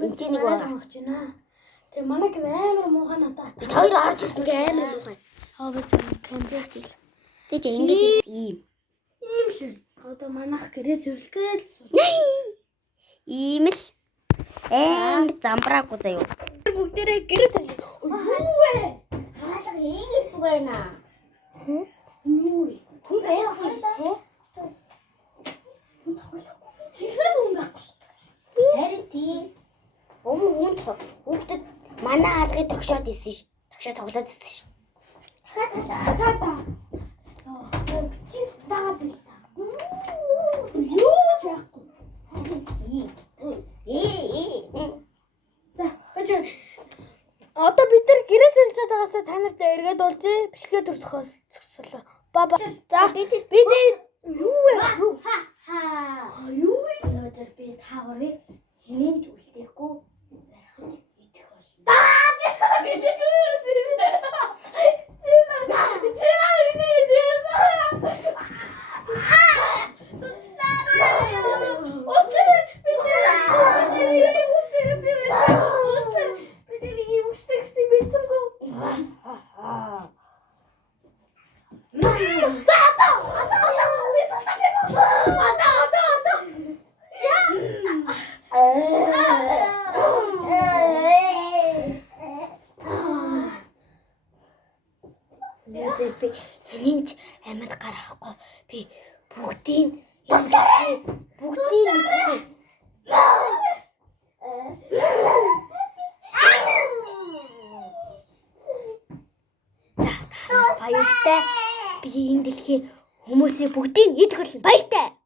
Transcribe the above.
Энд чинь нэг байна. Тэгээ манай гэр амар муухай надад. Бид хоёр орж ирсэн чи амар муухай. Хаваа камбич. Тэг чи ингэж ийм. Ийм л. Одоо манайх гэрээ зөвлөгээл суул. Ийм л. Замбраагүй заяа. Бүгдээрээ гэрээ зөвлөе. Юу вэ? Хаалга хийгээд байна. Юу вэ? Хүн байхгүй шүү. Чихрээс хүн байхгүй шүү. Харин тийм. Хүн хүүхдэд манай хаалгыг тогшоод исэн ш. Тогшоо тоглоод исэн ш. Хатаа. Чи даад л та. Юу ч яахгүй. За, бачаа. Одоо бид нар гэрээ зөвлөж байгаагаа та нарт эргээд уулзъя. Бичлэгээ төрсгөөсөлөө. Баба. За, бид юу вэ? Юу вэ? Өнөөдөр би таагаарыг хинэн ч үлдээхгүй идэх бол. Би хинэнч амьд гарахгүй. Би бүгдийг тусдаа. Бүгдийг мэдээ. За баяртай. Би энэ дэлхийн хүмүүсийн бүгдийг идэх болно. Баяртай.